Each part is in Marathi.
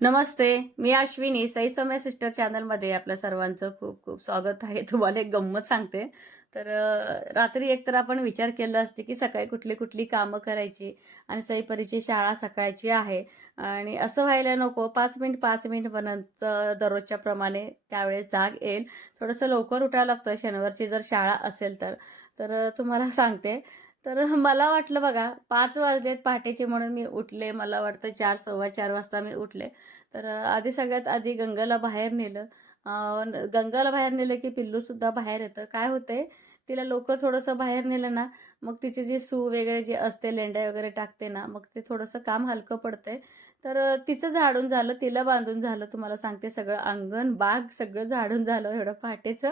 नमस्ते मी अश्विनी. सई सौम्य सिस्टर चॅनलमध्ये आपल्या सर्वांचं खूप खूप स्वागत आहे. तुम्हाला एक गंमत सांगते. तर रात्री एकतर आपण विचार केला असते की सकाळी कुठली कुठली कामं करायची आणि सईपरीची शाळा सकाळची आहे. आणि असं व्हायला नको. पाच मिनिट पाच मिनिटपर्यंत दररोजच्या प्रमाणे त्यावेळेस जाग येईल. थोडंसं लवकर उठायला लागतं. शनिवारची जर शाळा असेल तर. तर तुम्हाला सांगते. तर मला वाटलं बघा पाच वाजलेत पहाटेचे म्हणून मी उठले. मला वाटतं चार सव्वा चार वाजता मी उठले. तर आधी सगळ्यात आधी गंगाला बाहेर नेलं. गंगाला बाहेर नेलं की पिल्लूसुद्धा बाहेर येतं. काय होतंय? तिला लवकर थोडंसं बाहेर नेलं ना मग तिची जी सू वगैरे जे असते लेंड्या वगैरे टाकते ना मग ते थोडंसं काम हलकं पडतंय. तर तिचं झाडून झालं तिला बांधून झालं तुम्हाला सांगते सगळं अंगण बाग सगळं झाडून झालं एवढं पहाटेचं.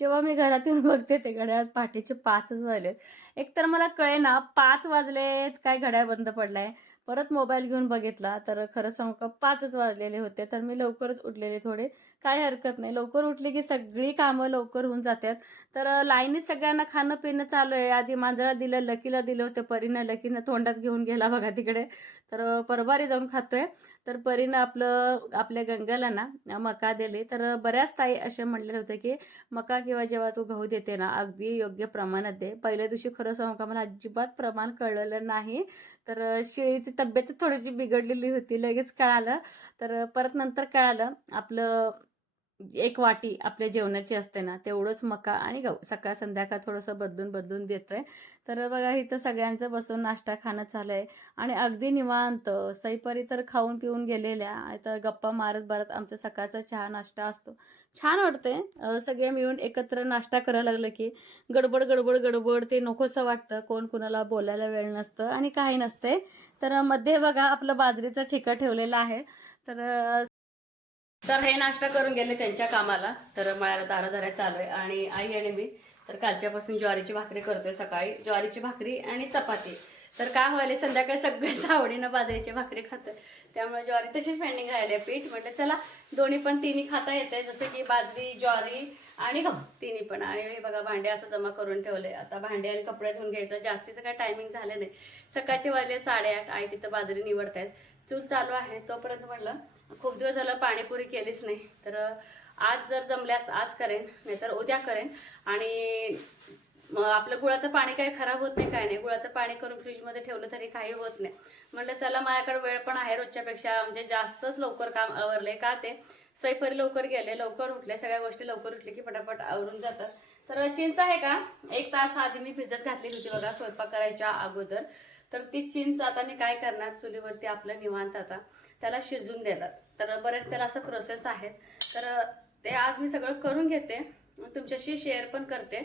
जेव्हा मी घरात येऊन बघते ते घड्याळ पहाटेचे पाचच वाजलेत. एक तर मला कळे ना पाच वाजलेत काय घड्याळ बंद पडलाय. परत मोबाईल घेऊन बघितला तर खरं सांगू का पाचच वाजलेले होते. तर मी लवकरच उठलेले थोडे. काय हरकत नाही. लवकर उठली की सगळी कामं लवकर होऊन जातात. तर लाईनीत सगळ्यांना खाणं पिणं चालू आहे. आधी मांजरा दिलं लकीला दिलं होतं परीनं. लकीनं तोंडात घेऊन गेला बघा तिकडे. तर अं, परबारी जाऊन खातोय. तर परीनं आपलं आपल्या गंगाला ना मका दिली. तर बऱ्याच ताई असे म्हणलेले होते की मका किंवा जेव्हा तू गहू देते ना अगदी योग्य प्रमाणात दे. पहिल्या दिवशी खरं सांगू का मला अजिबात प्रमाण कळलेलं नाही. तर शेळीची तब्येतच थोडीशी बिघडलेली होती. लगेच कळालं. तर परत नंतर कळालं. आपलं एक वाटी आपल्या जेवणाची असते ना तेवढंच मका आणि गहू. सकाळ संध्याकाळ थोडंसं बदलून बदलून देतोय. तर बघा इथं सगळ्यांचं बसून नाश्ता खाणं चालू आहे आणि अगदी निवांत सैपरी तर खाऊन पिऊन गेलेल्या. तर गप्पा मारत मारत आमचा सकाळचा चहा नाश्ता असतो. छान वाटते सगळे मिळून एकत्र नाश्ता करायला लागलं की गडबड गडबड गडबड ते नकोसं वाटतं. कोण कुणाला बोलायला वेळ नसतं आणि काही नसते तर मध्ये बघा आपलं बाजरीचं ठिका ठेवलेलं आहे. तर तर हे नाश्ता करून गेले त्यांच्या कामाला. तर मला दारा धरायला चालू आहे आणि आई आणि मी. तर कालच्यापासून ज्वारीची भाकरी करतोय सकाळी. ज्वारीची भाकरी आणि चपाती. तर काय व्हायला संध्याकाळी सगळेच आवडीनं बाजरीची भाकरी खातोय. त्यामुळे ज्वारी तशीच पेंडिंग राहिली आहे पीठ. म्हटलं चला दोन्ही पण तिन्ही खाता येते. जसं की बाजरी ज्वारी आणि गहू तिन्ही पण. आणि हे बघा भांडे असं जमा करून ठेवले. आता भांडे आणि कपडे धुवून घ्यायचं. जास्तीचं काय टायमिंग झालं नाही. सकाळचे वाजले साडेआठ. आई तिथं बाजरी निवडतायत. चूल चालू आहे तोपर्यंत म्हटलं खूप दिवस झालं पाणीपुरी केलीच नाही. तर आज जर जमल्यास आज करेन नाहीतर उद्या करेन. आणि आपलं गुळाचं पाणी काही खराब होत नाही काय नाही. गुळाचं पाणी करून फ्रीजमध्ये ठेवलं तरी काही होत नाही. म्हटलं चला माझ्याकडे वेळ पण आहे रोजच्यापेक्षा. म्हणजे जास्तच लवकर काम आवरले का ते? सैपरी लवकर गेले लवकर उठले. सगळ्या गोष्टी लवकर उठले की पटापट आवरून जातात. तर चिंच आहे का? एक तास आधी मी भिजत घातली होती बघा स्वयंपाक करायच्या अगोदर. तर ती चिंच आता मी काय करणार? चुलीवरती आपलं निवांत आता. त्याला शिजून देतात. तर बरेच त्याला असं प्रोसेस आहेत. तर ते आज मी सगळं करून घेते. तुमच्याशी शेअर पण करते.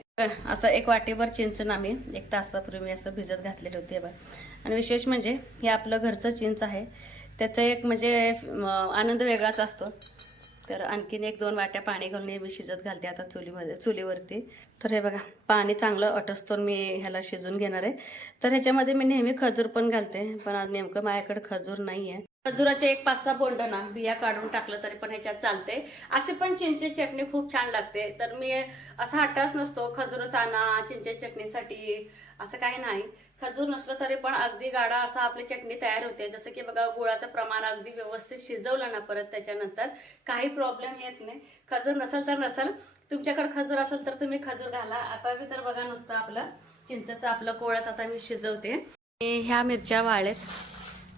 असं एक वाटीभर चिंचन आम्ही एक तासापूर्वी मी असं भिजत घातलेले होते बघ. आणि विशेष म्हणजे हे आपलं घरचं चिंच आहे. त्याचा एक म्हणजे आनंद वेगळाच असतो. तर आणखीन एक दोन वाट्या पाणी घालून मी शिजत घालते आता चुलीमध्ये चुलीवरती. तर हे बघा पाणी चांगलं अटस्तोर मी ह्याला शिजून घेणार आहे. तर ह्याच्यामध्ये मी नेहमी खजूर पण घालते पण आज नेमकं माझ्याकडे खजूर नाही आहे खजुराचे एक पाच सहा बोंड ना बिया काढून टाकलं तरी पण ह्याच्यात चालते. असे पण चिंचे चटणी खूप छान लागते. तर मी असा हट्टाच नसतो खजूरच आणा चिंचे चटणीसाठी असं काही नाही. खजूर नसलं तरी पण अगदी गाडा असा आपली चटणी तयार होते. जसं की बघा गुळाचं प्रमाण अगदी व्यवस्थित शिजवलं ना परत त्याच्यानंतर काही प्रॉब्लेम येत नाही. खजूर नसेल तर नसेल. तुमच्याकडे खजूर असेल तर तुम्ही खजूर घाला. आता मी तर बघा नुसतं आपलं चिंचेचं आपलं कोळाच आता मी शिजवते. आणि ह्या मिरच्या वाळेत.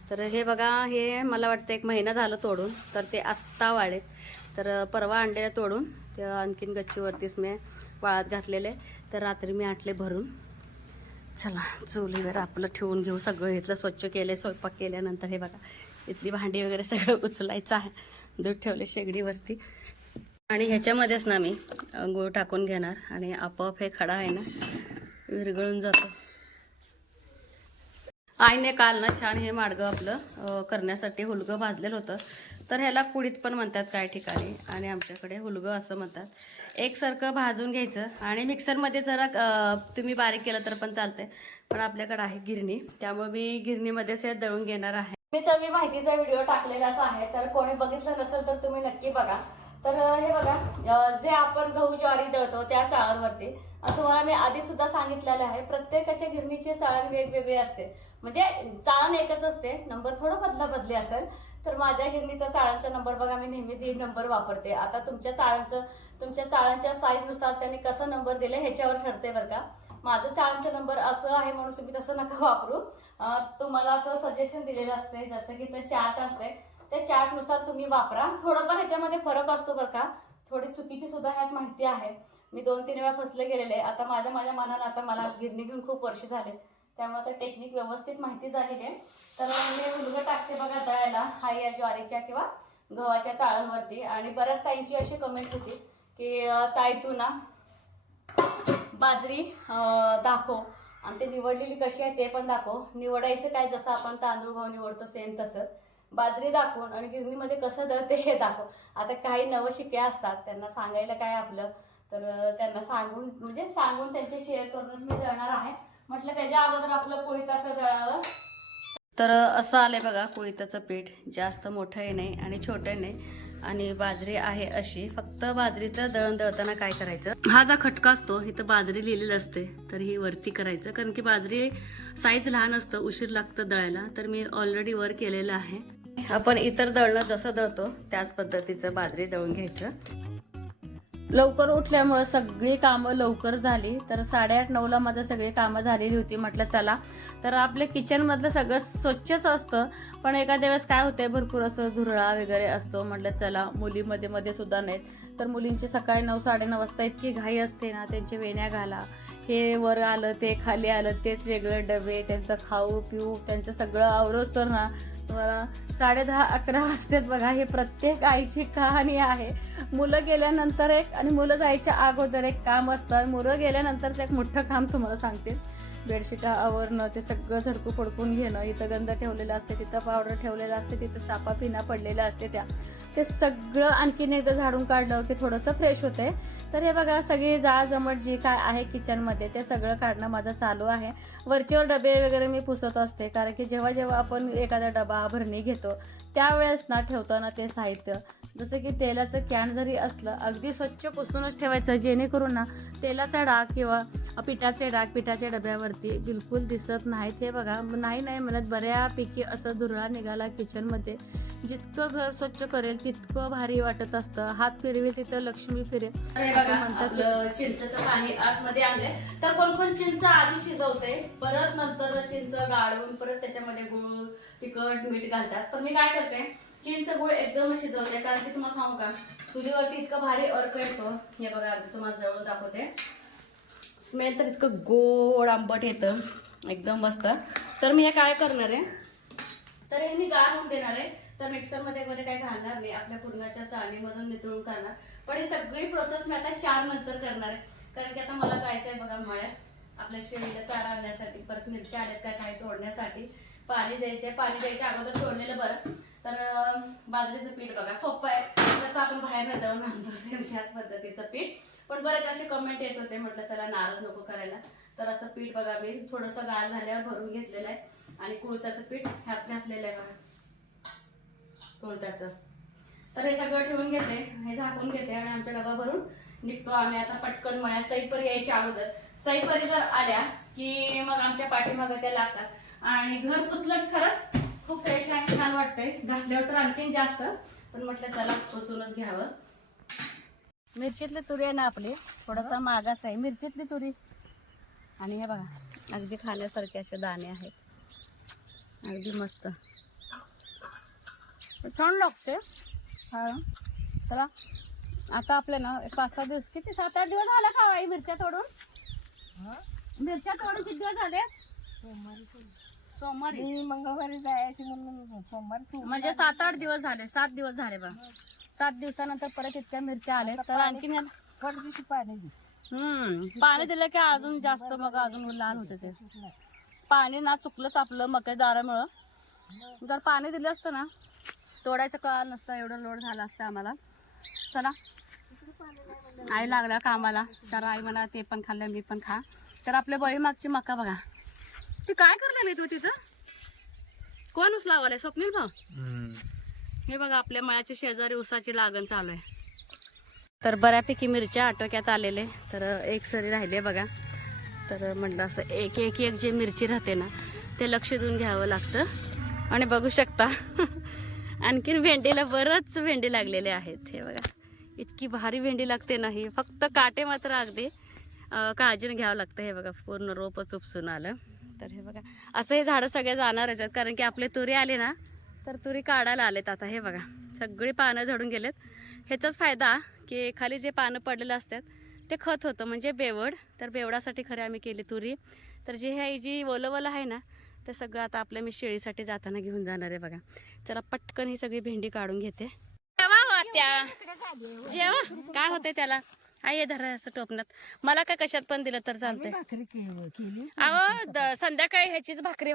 तर हे बघा हे मला वाटतं एक महिना झालं तोडून तर ते आत्ता वाळेत. तर परवा आणलेलं तोडून ते आणखीन गच्चीवरतीच मी वाळत घातलेले. तर रात्री मी आटले भरून. चला चुलीवर आपलं ठेवून घेऊ सगळं. इथलं स्वच्छ केलं स्वयंपाक केल्यानंतर हे बघा इथली भांडी वगैरे सगळं उचलायचं आहे. दूध ठेवले शेगडीवरती. आणि ह्याच्यामध्येच ना मी गूळ टाकून घेणार. आणि आपोआप हे खडा आहे ना विरघळून जातो. आईने काल ना छान हे माडगं आपलं करण्यासाठी हुलगं भाजलेलं होतं. तर ह्याला कुडीत पण म्हणतात काही ठिकाणी आणि आमच्याकडे हुलगं असं म्हणतात. एकसारखं भाजून घ्यायचं आणि मिक्सरमध्ये जरा तुम्ही बारीक केलं तर पण चालतंय. पण आपल्याकडे आहे गिरणी त्यामुळे मी गिरणीमध्येच हे दळून घेणार आहे. गिरणीचा मी माहितीचा व्हिडिओ टाकलेलाच आहे तर कोणी बघितलं नसेल तर तुम्ही नक्की बघा. तर हे बघा जे आपण गहू ज्वारी दळतो त्या चाळांवरती तुम्हाला मी आधी सुद्धा सांगितलेलं आहे प्रत्येकाच्या गिरणीची चाळण वेगवेगळी असते. म्हणजे चाळण एकच असते नंबर थोडं बदला बदली असेल तर माझ्या गिरणीचा चाळांचा नंबर बघा मी नेहमी दीड नंबर वापरते. आता तुमच्या चाळांचं तुमच्या चाळांच्या साईजनुसार त्यांनी कसं नंबर दिले ह्याच्यावर ठरते बरं का. माझं चाळांचा नंबर असं आहे म्हणून तुम्ही तसं नका वापरू. तुम्हाला असं सजेशन दिलेलं असते जसं की ते चार्ट असते त्या चार्टनुसार तुम्ही वापरा. थोडंफार ह्याच्यामध्ये फरक असतो बरं का. थोडी चुकीची सुद्धा ह्यात माहिती आहे. मी दोन तीन वेळा फसले गेलेले. आता माझ्या माझ्या मनानं आता मला गिरणी घेऊन खूप वर्ष झाले. त्यामुळे आता टेक्निक व्यवस्थित माहिती झालेली आहे. तर मी मुलगा टाकते बघा दळायला. हा या ज्वारीच्या किंवा गव्हाच्या चाळांवरती आणि बऱ्याच ताईंची अशी कमेंट होती की ताई तू ना बाजरी दाखव. आणि ते निवडलेली कशी आहे ते पण दाखव. निवडायचं काय? जसं आपण तांदूळ गहू निवडतो सेम तसंच बाजरी दाखवून आणि गिरणीमध्ये कसं दळते हे दाखव. आता काही नवशिक्या असतात. त्यांना सांगायला काय आपलं? तर त्यांना सांगून म्हणजे सांगून त्यांचे शेअर करूनच मी जाणार आहे. म्हटलं त्याच्या अगोदर आपलं कोळीताचं दळावं. तर असं आलंय बघा कोळीताचं पीठ. जास्त मोठंही नाही आणि छोटं नाही. आणि बाजरी आहे अशी. फक्त बाजरीचं दळण दळताना काय करायचं? हा जो खटका असतो इथं बाजरी लिहिलेलं असते. तर ही वरती करायचं. कारण की बाजरी साईज लहान असतं उशीर लागतं दळायला. तर मी ऑलरेडी वर केलेलं आहे. आपण इतर दळणं जसं दळतो त्याच पद्धतीचं बाजरी दळून घ्यायचं. लवकर उठल्यामुळं सगळी कामं लवकर झाली. तर साडेआठ नऊला माझं सगळी कामं झालेली होती. म्हटलं चला. तर आपल्या किचनमधलं सगळं स्वच्छच असतं. पण एखाद्या वेळेस काय होतंय भरपूर असं धुरळा वगैरे असतो. म्हटलं चला. मुलीमध्ये मध्ये सुद्धा नाहीत. तर मुलींची सकाळी नऊ साडेनऊ वाजता इतकी घाई असते ना त्यांची वेण्या घाला. हे वर आलं ते खाली आलं तेच वेगळे डबे त्यांचं खाऊ पिऊ त्यांचं सगळं आवरोस तर ना. साडे दहा अकरा वाजतात बघा हे प्रत्येक आईची कहाणी आहे. मुलं गेल्यानंतर एक आणि मुलं जायच्या अगोदर एक काम असतं. मुलं गेल्यानंतरचं एक मोठं काम तुम्हाला सांगतील बेडशीटा आवरणं ते सगळं झडकू पडकून घेणं. इथं गंध ठेवलेलं असते तिथं पावडर ठेवलेलं असते तिथं चापा पिना पडलेल्या असते त्या. ते सगळं आणखीन एकदा झाडून काढलं की थोडंसं फ्रेश होते. तर हे बघा सगळी जाळ जमट जी काय आहे किचनमध्ये ते सगळं काढणं माझं चालू आहे. वरचेवर डबे वगैरे मी पुसत असते कारण की जेव्हा जेव्हा आपण एखादा डबा भरणी घेतो त्यावेळेस ना ठेवताना ते साहित्य. जसं की तेलाचं कॅन जरी असलं अगदी स्वच्छ पुसूनच ठेवायचं जेणेकरून ना तेलाचा डाग किंवा पिठाचे डाग पिठाच्या डब्यावरती बिलकुल दिसत नाहीत. हे बघा नाही नाही म्हणत बऱ्यापैकी असं धुरळा निघाला किचनमध्ये. जितकं घर स्वच्छ करेल तितकं भारी वाटत असतं. हात फिरवी तिथं लक्ष्मी फिरेल म्हणतात चिंचचं पाणी आतमध्ये आणलंय. तर कोण कोण चिंच आधी शिजवते परत नंतर चिंच गाळून परत त्याच्यामध्ये गुळ तिखट मीठ घालतात. पण मी काय करते चिंच गुळ एकदम शिजवते कारण की तुम्हाला सांगू का चुलीवरती इतकं भारी अर्क येतो. हे बघा तुम्हाला जवळ दाखवते. स्मेल तर इतकं गोड आंबट येतं एकदम मस्त. तर मी हे काय करणार आहे? तर हे मी गार होऊन देणार आहे. तर मिक्सरमध्ये मध्ये काय घालणार नाही आपल्या पूर्णाच्या चाळणीमधून नितळून करणार. पण ही सगळी प्रोसेस मी आता चार नंतर करणार आहे. कारण की आता मला जायचं आहे बघा मळ्यात आपल्या शेळीला चारा आणण्यासाठी परत मिरच्या आल्यात काय तोडण्यासाठी. पाणी द्यायचंय. पाणी द्यायच्या अगोदर तोडलेलं बरं. तर बाजरीचं पीठ बघा सोपं आहे. जसं आपण बाहेर जाऊन आणतो सेम त्याच पद्धतीचं पीठ. पण बरेच असे कमेंट येत होते म्हटलं चला नाराज नको करायला. तर असं पीठ बघा मी थोडंसं गार झाल्यावर भरून घेतलेलं आहे. आणि कुळताचं पीठ ह्यात घातलेलं आहे बघा. कुळताचं. तर हे सगळं ठेवून घेते हे झाकून घेते आणि आमचा डबा भरून निघतो आम्ही. आता पटकन मळ्यात सईपरी यायच्या अगोदर. सईपरी जर आल्या की मग आमच्या पाठीमागं त्या लागतात. आणि घर पुसलं की खरंच खूप फ्रेश आणि छान वाटतंय. घासल्यावर तर आणखीन जास्त. पण म्हटलं चला पुसूनच घ्यावं. मिरचीतली तुरी आहे ना आपली थोडासा मागास आहे. मिरचीतली तुरी. आणि हे बघा अगदी खाण्यासारखे असे दाणे आहेत. अगदी मस्त. छान लागते. हा. चला. आता आपले ना एक पाच सहा दिवस किती? सात आठ दिवस झाले आई मिरच्या तोडून? मिरच्या तोडून किती दिवस झाले? सोमवारी. मी मंगळवारी जायची म्हणून सोमवारी म्हणजे सात आठ दिवस झाले सात दिवस झाले बा सात दिवसानंतर परत इतक्या मिरच्या आल्या तर पडदिशी पाणी दे. हम्म पाणी दिलं की अजून जास्त मग अजून लहान होते ते. पाणी ना चुकलंच आपलं मक्यादारामुळं. जर पाणी दिलं असतं ना तोडायचं कळालं नसतं एवढं लोड झालं असतं आम्हाला. चला. आई लागल्या कामाला. तर आई म्हणा ते पण खाल्लं मी पण खा. तर आपल्या बळी मागची मका बघा. ती काय करलेली तू तिथं? कोण उस लावायला स्वप्नील भाऊ? हे बघा आपल्या मळ्याच्या शेजारी उसाची लागण चालू आहे. तर बऱ्यापैकी मिरच्या आटोक्यात आलेले. तर एक सरी राहिले बघा. तर म्हटलं असं एक एक एक जे मिरची राहते ना ते लक्ष देऊन घ्यावं लागतं. आणि बघू शकता आणखीन भेंडीला बरंच भेंडी लागलेले आहेत. हे बघा इतकी भारी भेंडी लागते नाही फक्त काटे मात्र अगदी काळजीने घ्यावं लागतं. हे बघा पूर्ण रोपच उपसून आलं. तर हे बघा. असं हे झाडं सगळे जाणारच आहेत कारण की आपले तुरी आले ना तर तुरी काढायला आलेत आता हे बघा. सगळी पानं झडून गेलेत. ह्याचाच फायदा की खाली जे पानं पडलेले असतात ते खत होतं म्हणजे बेवड. तर बेवडासाठी खरे आम्ही केली तुरी. तर जी हे जी ओलं ओलं आहे ना ते सगळं आता आपल्या मी शेळीसाठी जाताना घेऊन जाणार आहे बघा. चला पटकन ही सगळी भेंडी काढून घेते. जेवा हो जेवा. काय होते त्याला? आई धरा असं टोपणात. मला काय कशात पण दिलं तर चालतंय. भाकरी के- केली. अहो द- संध्याकाळी ह्याचीच भाकरी.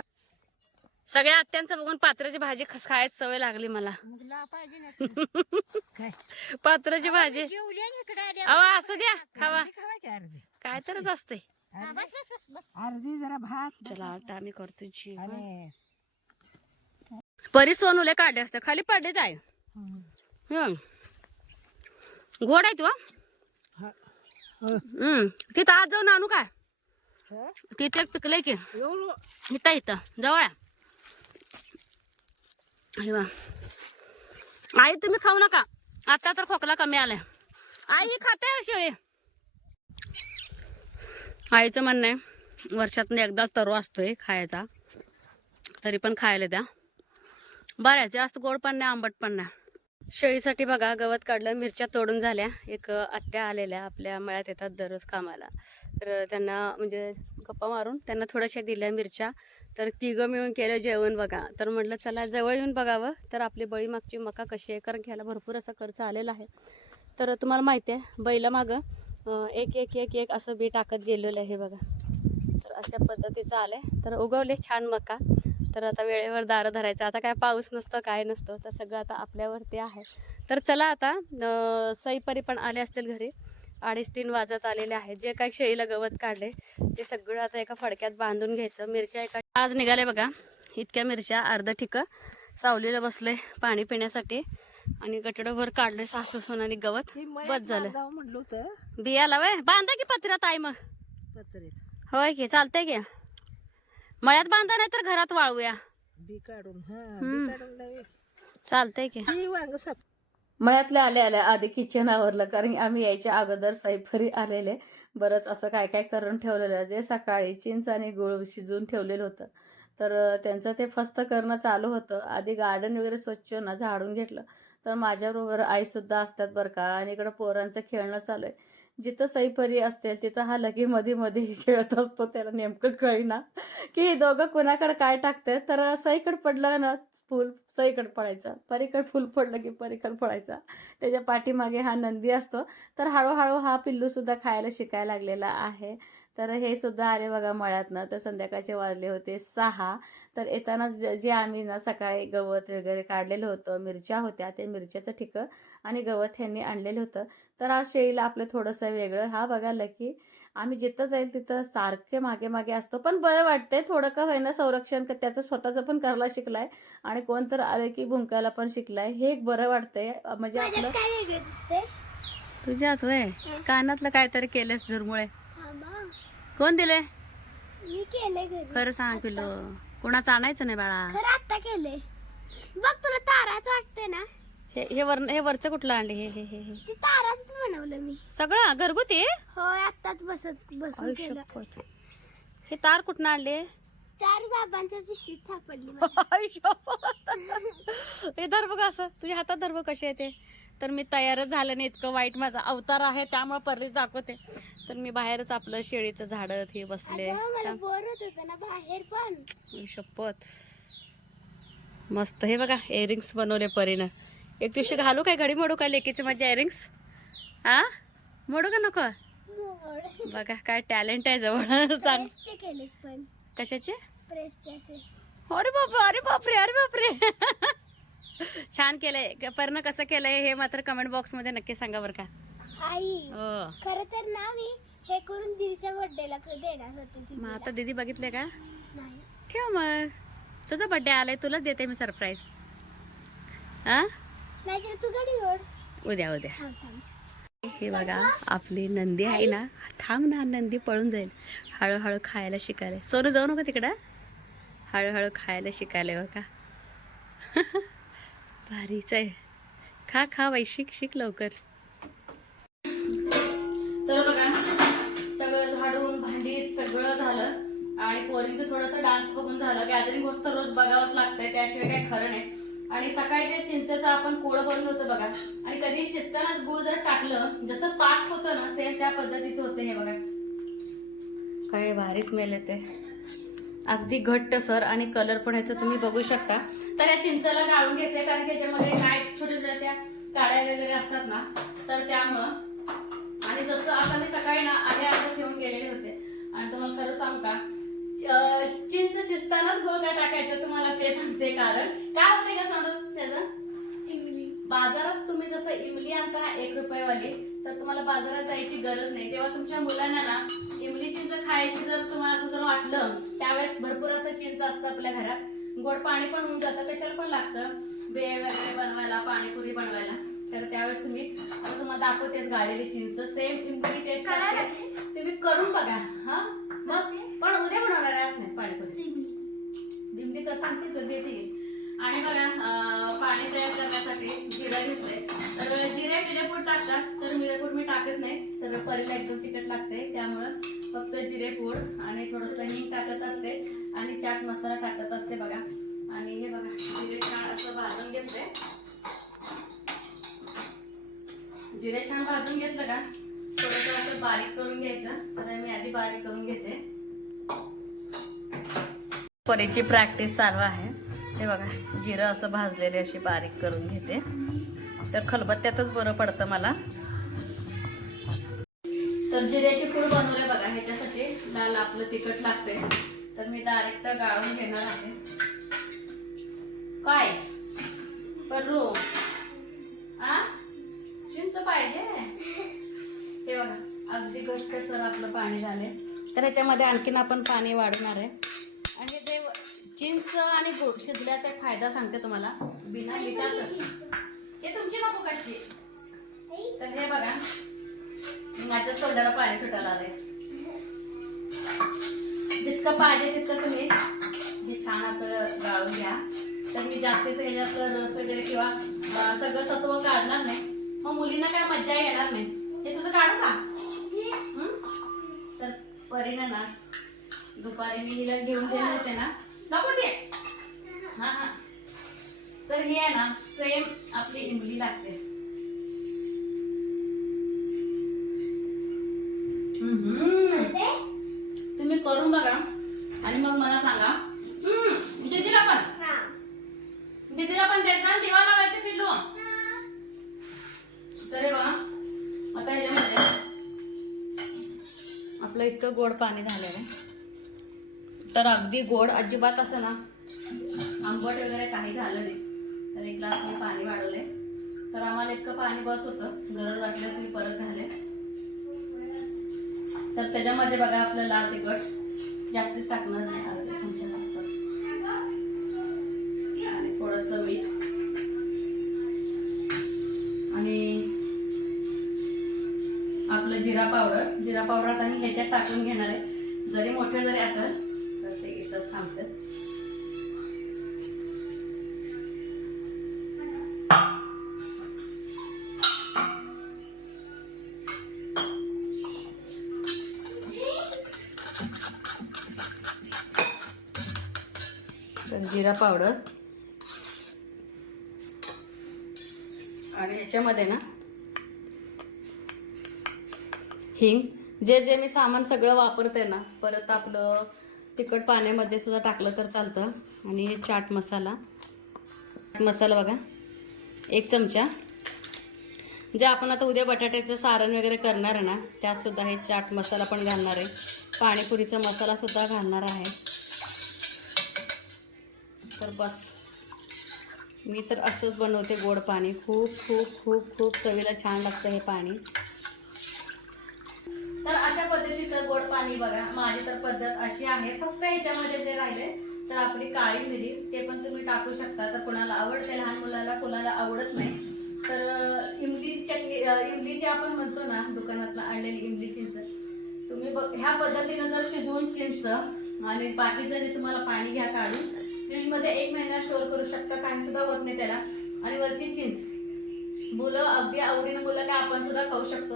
सगळ्या आत्यांचं बघून पात्राची भाजी खस खायची सवय लागली मला. मग ला पाहिजे ना काय? पात्राची भाजी. अहो असू द्या खावा. अर्धी खावा की अर्धी? काय तरच असते अर्धी? जरा भात चला आता आम्ही करतो जेवण. आणि सोनुले काढले असते खाली पडले आहे. हं. गोड आहे तू? हा. तिथं आज जाऊन आणू काय? तिथे पिकलंय की. इथं इथं. जवळ. आई तुम्ही खाऊ नका. आता तर खोकला कमी आलाय. आई ही खाते शेळी. आईचं म्हणणं आहे वर्षातून एकदा तरो असतोय खायचा. तरी पण खायला द्या. बरं आहे जास्त गोड पण नाही आंबट पण नाही. शेळीसाठी बघा गवत काढलं मिरच्या तोडून झाल्या. एक आत्या आलेल्या आपल्या मळ्यात येतात दररोज कामाला. तर त्यांना म्हणजे गप्पा मारून त्यांना थोड्याशा दिल्या मिरच्या. तर तिघं मिळून केलं जेवण बघा. तर म्हटलं चला जवळ येऊन बघावं. तर आपली बळी मागची मका कशी आहे? कारण घ्यायला भरपूर असा खर्च आलेला आहे. तर तुम्हाला माहिती आहे बैलं मागं एक एक एक एक असं बी टाकत गेलेलं आहे बघा. तर अशा पद्धतीचं आलंय. तर उगवले छान मका. तर आता वेळेवर दारं धरायचं. आता काय पाऊस नसतं काय नसतं तर सगळं आता आपल्यावरती आहे. तर चला आता सईपरी पण आले असतील घरी. अडीच तीन वाजत आलेले आहेत. जे काही शेळीला गवत काढले ते सगळं आता एका फडक्यात बांधून घ्यायचं. मिरच्या एका आज निघाले बघा. इतक्या मिरच्या अर्ध ठिकं. सावलीला बसले पाणी पिण्यासाठी. आणि गटडभर काढले सासू आणि गवत. बस झालं. म्हणलं होतं. बियाला वय. बांधा की पत्र्यात आई मग. होय की चालतंय की. मळ्यात बांधा नाही तर घरात वाळूया. बी काढून हा हम्म. बी काढून लावे. चालतंय की. ही वांग साप मळ्यातले आले आले आधी किचन आवरलं कारण आम्ही यायच्या अगोदर सैफरी आलेले. बरंच असं काय काय करून ठेवलेलं जे सकाळी चिंच आणि गुळ शिजवून ठेवलेलं होतं. तर अं, त्यांचं ते फस्त करणं चालू होतं. आधी गार्डन वगैरे स्वच्छ ना झाडून घेतलं. तर माझ्याबरोबर आईसुद्धा असतात बरं का. आणि इकडं पोरांचं खेळणं चालू आहे. जिथं सईपरी असते तिथं हा लगे मध्ये मध्ये खेळत असतो. त्याला नेमकं कळीना. की हे दोघं कुणाकडे काय टाकतंय तर सईकडे पडलं ना फूल सईकडे पडायचा परीकडे फूल पडलं की परीकडे पडायचा त्याच्या पाठीमागे हा नंदी असतो. तर हळूहळू हा पिल्लू सुद्धा खायला शिकायला लागलेला आहे. तर हे सुद्धा आले बघा मळ्यातनं तर संध्याकाळचे वाजले होते सहा. तर येताना जे जे आम्ही ना सकाळी गवत वगैरे काढलेलं होतं मिरच्या होत्या ते मिरच्याचं ठिकं आणि गवत ह्यांनी आणलेलं होतं. तर आज शेळीला आपलं थोडंसं वेगळं. हा बघायला की आम्ही जिथं जाईल तिथं सारखे मागे मागे असतो. पण बरं वाटतंय थोडं का होईना संरक्षण त्याचं स्वतःचं पण करायला शिकलाय आणि कोण तर आले की भुंकायला पण शिकलाय. हे एक बरं वाटतंय. म्हणजे आपलं तुझ्यात होय. कानातलं काहीतरी केलंस झुरमुळे. थांबा कोण दिले? मी केले खरं सांग पिलो कोणाचं आणायचं नाही बाळा. खरं आता केले. बघ तुला ताराच वाटते ना. हे हे वर हे वरचं कुठलं आणले? हे हे हे हे. ती ताराच बनवलं मी. सगळं? घरगुती? होय आताच बसत बसून केलं. शपथ. हे तार कुठनं आणले? चार जाबांच्या पिशवीत सापडली मला. हे धर बघ असं. तुझ्या हातात धर बघ कसे आहे ते. तर मी तयारच झालं नाही इतकं वाईट माझा अवतार आहे त्यामुळे परलीच दाखवते. तर मी बाहेरच आपलं शेळीचं झाडं हे बसले. बाहेर पण. शपथ. मस्त. हे बघा इयरिंग्स बनवले परीनं. एक दिवशी घालू काय? घडी मोडू काय लेकीचे माझे इयरिंग्स हा? मोडू का नको. बघा काय टॅलेंट आहे जवळ. पण. कशाचे? अरे बापरे अरे बापरे अरे बापरे. छान केलंय. पर्ण कसं केलंय हे मात्र कमेंट बॉक्समध्ये नक्की सांगा बरं का. आई हो. खरं तर ना मी हे करून दीदीच्या बर्थडेला देणार होते मग. आता दीदी. बघितले का? नाही. ठेव मग. तुझा बड्डे आलाय तुलाच देते मी सरप्राईज हा नाहीतर तू गाडी ओढ उद्या उद्या. थांब थांब. हे बघा आपली नंदी आहे ना थांब ना नंदी पळून जाईल. हळूहळू खायला शिकायला सोनू जाऊ नको तिकडं. हळूहळू खायला शिकायला बघा. भारीच आहे. खा खा बाई शिक शिक लवकर. तर बघा सगळं झाडून भांडी सगळं झालं. आणि पोरीचं थोडंसं डान्स बघून झालं. गॅदरिंग गोष्ट रोज बघावंच लागतंय त्याशिवाय काही खरं नाही. आणि सकाळच्या चिंचेचं आपण कोळं बनवलं होतं बघा आणि कधी शिजतानाच गुळ जर टाकलं जसं पाक होतं ना सेम त्या पद्धतीचं होतं हे बघा. काय भारी स्मेल येते अगदी घट्ट सर आणि कलर पण याचं तुम्ही बघू शकता. तर या चिंचेला गाळून घ्यायचंय कारण की याच्यामध्ये काय छोट्या छोट्या त्या काड्या वगैरे असतात ना तर त्यामुळं. आणि जसं आता मी सकाळी ना आधी अर्ध ठेवून गेलेले होते. आणि तुम्हाला खरं सांगू का चिंच शिजतानाच गोळ काय टाकायचं तुम्हाला ते सांगते कारण. काय होते का सांगू त्याचं? बाजारात तुम्ही जसं इमली आणता एक रुपयेवाली तर तुम्हाला बाजारात जायची गरज नाही. जेव्हा तुमच्या मुलांना ना इमली चिंच खायची जर तुम्हाला असं जर वाटलं त्यावेळेस भरपूर असं चिंच असतं आपल्या घरात. गोड पाणी पण होऊन जातं. कशाला पण लागतं. बेळ वगैरे बनवायला पाणीपुरी बनवायला. तर त्यावेळेस तुम्ही आता तुम्हाला दाखवतेच गाळलेली चिंच. सेम इमली टेस्ट तुम्ही करून बघा. हा? मग? पण उद्या बनवणार आहे नाही पाणीपुरी. लिंबी तर सांगते तर देते. आणि बघा पाणी तयार करण्यासाठी जिरं घेतलंय. तर जिरे मिरेपूड टाकतात. तर मिरेपूड मी टाकत नाही तर परीला एकदम तिखट लागते त्यामुळं फक्त जिरेपूड आणि थोडंसं हिंग टाकत असते आणि चाट मसाला टाकत असते बघा. आणि हे बघा जिरे छान असं भाजून घेतले जिरे छान भाजून घेतलं का? थोडंसं असं बारीक करून घ्यायचं. तर मी आधी बारीक करून घेते. परीची प्रॅक्टिस चालू आहे. हे बघा जिरं असं भाजलेले अशी बारीक करून घेते. तर खलबत्त्यातच बरं पडतं मला. तर जिऱ्याची पूड बनवले बघा ह्याच्यासाठी लाल आपलं तिखट लागते तर मी डायरेक्ट गाळून घेणार आहे. काय? परू आ? चिंच पाहिजे? हे बघा अगदी घट्ट सर आपलं पाणी झाले तर ह्याच्यामध्ये आणखीन आपण पाणी वाढवणार आहे. आणि ते चिंच आणि गुळ शिजल्याचा एक फायदा सांगते तुम्हाला. बिना मिठाचं हे तुमची नको कशी? तर हे बघा माझ्या तोंडाला पाणी सुटायला आलंय. जितकं पाहिजे तितकं तुम्ही हे छान असं गाळून घ्या. तर मी जास्तीच याच्यात रस वगैरे किंवा सगळं सत्व काढणार नाही. मग मुलींना काय मज्जा येणार नाही. हे तुझं काढू का? तर परीनं ना दुपारी मी हिला घेऊन गेले होते ना. नको ते हा हा. तर हे आहे ना सेम आपली इमली लागते. बघा. आणि मग मला सांगा. दीदीला पण. दीदीला पण द्यायचा दिवा लावायचे पिल्लू. तर बघा. आता ह्याच्यामध्ये आपलं इतकं गोड पाणी आहे तर अगदी गोड अजिबात असं ना आंबट वगैरे काही झालं नाही. तर एक ग्लास मी पाणी वाढवले तर आम्हाला इतकं पाणी बस होतं. गरज वाटल्यास मी परत घाले तर त्याच्यामध्ये बघा आपलं लाल तिखट. जास्तच टाकणार नाही. अर्धे चमचे टाकतात आणि मीठ. आणि आपलं जिरा पावडर. जिरा पावडर आणि ह्याच्यात टाकून घेणार आहे. जरी मोठे जरी असेल तर ते इथंच थांबतात जिरा पावडर. आणि ह्याच्यामध्ये ना हिंग. जे जे मी सामान सगळं वापरते ना परत आपलं तिखट पाण्यामध्ये सुद्धा टाकलं तर चालतं. आणि हे चाट मसाला. चाट मसाला बघा एक चमचा. जे आपण आता उद्या बटाट्याचं सारण वगैरे करणार आहे ना त्यातसुद्धा हे चाट मसाला पण घालणार आहे. पाणीपुरीचा मसालासुद्धा घालणार आहे. तर बस. मी तर असंच बनवते गोड पाणी. खूप खूप खूप खूप चवीला छान लागतं हे पाणी. तर अशा पद्धतीचं गोड पाणी बघा. माझी तर पद्धत अशी आहे. फक्त ह्याच्यामध्ये जे राहिले तर आपली काळी मिरी ते पण तुम्ही टाकू शकता. तर कोणाला आवडते लहान मुलाला कोणाला आवडत नाही. तर इमली चटणी इमली जी आपण म्हणतो ना दुकानात आणलेली इमली चिंच तुम्ही बघ ह्या पद्धतीनं जर शिजवून चिंच आणि बाकीचं जे तुम्हाला पाणी घ्या काढून फ्रीजमध्ये एक महिना स्टोअर करू शकता काही सुद्धा होत नाही त्याला. आणि वरची चिंच मुलं अगदी आवडीनं मुलं काय आपण सुद्धा खाऊ शकतो.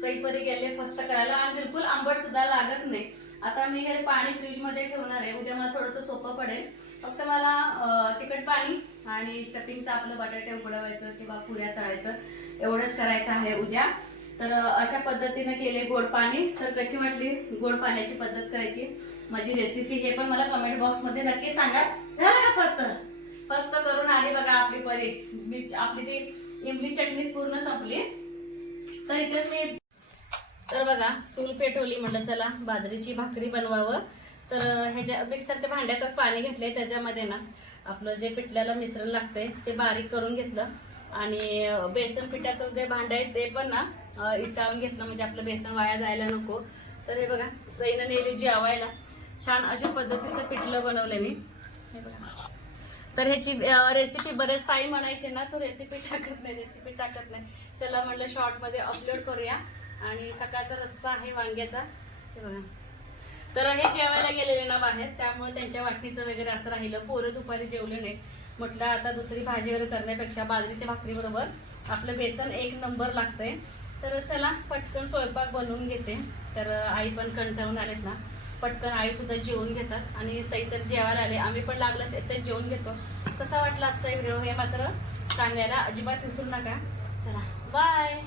सईपरी गेले फस्त करायला. आणि बिलकुल आंबट सुद्धा लागत नाही. आता मी हे पाणी फ्रीजमध्ये ठेवणार आहे. उद्या मला थोडंसं सोपं पडेल. फक्त मला अं, तिखट पाणी आणि स्टफिंगचं आपलं बटाटे उकडवायचं किंवा पुऱ्या तळायचं एवढंच करायचं आहे उद्या. तर अशा पद्धतीनं केले गोड पाणी. तर कशी वाटली गोड पाण्याची पद्धत करायची. माझी रेसिपी हे पण मला कमेंट बॉक्समध्ये नक्की सांगा. झालं का फस्त फस्त करून आली बघा आपली परीक्ष. मी आपली ती इमली चटणी पूर्ण संपली. तर इथे मी तर बघा चूल पेटवली म्हटलं चला बाजरीची भाकरी बनवावं. तर ह्याच्या मिक्सरच्या भांड्यातच पाणी घेतलंय त्याच्यामध्ये ना. आपलं जे पिठल्याला मिश्रण लागतंय ते बारीक करून घेतलं. आणि बेसन पिठाचं जे भांडं आहे ते पण ना अं, घेतलं. म्हणजे आपलं बेसन वाया जायला नको. तर हे बघा सईनं नेली जेवायला. छान अशा पद्धतीचं पिठलं बनवलं मी. हे बघा. तर ह्याची रेसिपी बरेच ताई म्हणायचे ना तू रेसिपी टाकत नाही रेसिपी टाकत नाही. चला म्हटलं शॉर्टमध्ये अपलोड करूया. आणि सकाळचा रस्सा आहे वांग्याचा. बघा. तर हे जेवायला गेलेले ना बाहेर त्यामुळे त्यांच्या वाटणीचं वगैरे असं राहिलं. पोरं दुपारी जेवले नाही म्हटलं आता दुसरी भाजी वगैरे करण्यापेक्षा बाजरीच्या भाकरीबरोबर आपलं बेसन एक नंबर लागतंय. तर चला पटकन स्वयंपाक बनवून घेते. तर आई पण कंटाळून आलेत ना. पटकन आई सुद्धा जेवून घेतात आणि सई तर जेवायला आले. आम्ही पण लागलंच तर जेवून घेतो. कसा वाटला आजचा व्हिडिओ हे मात्र सांगायला अजिबात विसरू नका. चला बाय